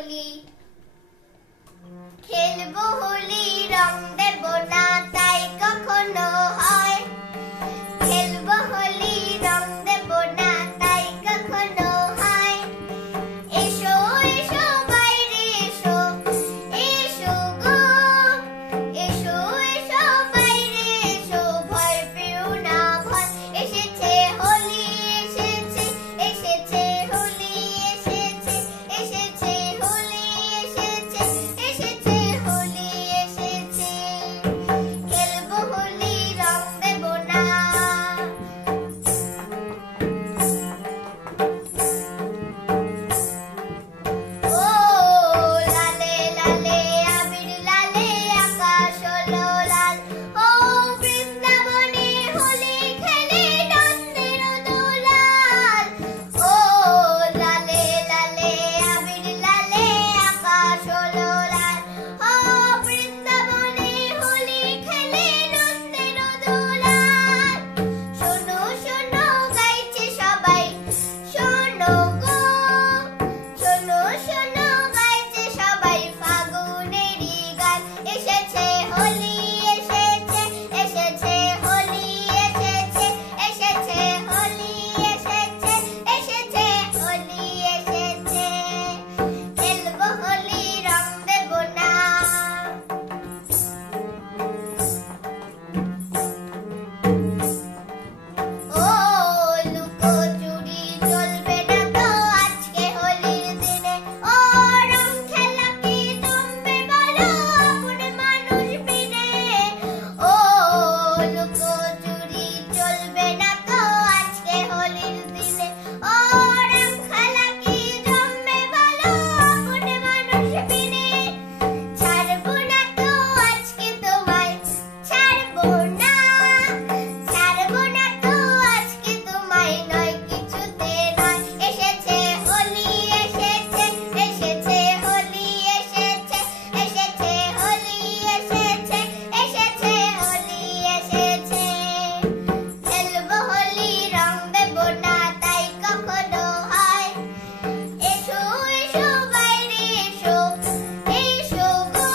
হোলি খেলবো হোলি রং দেব না তাই কখনো হয় খেলবো হোলি রং দেব না তাই কখনো হয় এসো এসো বাইরে এসো এসো গো এসো এসো বাইরে এসো ভয় পেও না ভয় এসেছে হোলি এসেছে এসেছে হোলি এসেছে এসেছে হোলি এসেছে এসেছে হোলি এসেছে খেলবো হোলি রং দেব না ও লালে লালে আবির লালে আকাশ হলো লাল ও বৃন্দাবনে হোলি খেলে নন্দের দোলাল ও লালে লালে আবির লালে আকাশ হলো লাল ও বৃন্দাবনে হোলি খেলে নন্দের দোলাল শোনো শোনো গাইছে সবাই শোনো গো শোনো শোনো গাইছে সবাই ফাগুনেরই গান এসেছে হোলি এসেছে এসেছে হোলি এসেছে এসেছে হোলি এসেছে এসেছে হোলি এসেছে খেলবো হোলি রং দেব না ও লুকোচুরি চলবে না তো আজকে হোলির দিনে ও রং খেলা কি জমবে বলো আপন মানুষ বিনে ও লুকোচুরি চলবে না তো আজকে হোলির দিনে ও রং খেলা কি জমবে বলো আপন মানুষ বিনে ছাড়বো না তো আজকে তোমায় ছাড়বো না তো আজকে তোমায় নয় কিছুতে নয় এসেছে হোলি এসেছে এসেছে হোলি এসেছে এসেছে হোলি এসেছে এসেছে হোলি এসেছে খেলবো হোলি রং দেব না তাই কখনো হয় এসো এসো বাইরে এসো এসো গো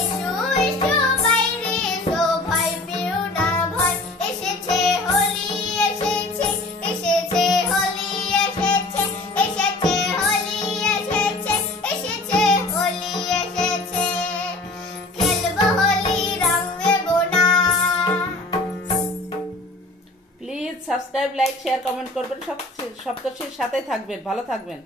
এসো এসো বাইরে এসো ভয় পেও না ভয় এসেছে হোলি এসেছে এসেছে হোলি এসেছে এসেছে হোলি এসেছে এসেছে হোলি এসেছে খেলবো হোলি রং দেব না please subscribe like share comment করবেন সপ্তর্ষির সাথে থাকবেন ভালো থাকবেন।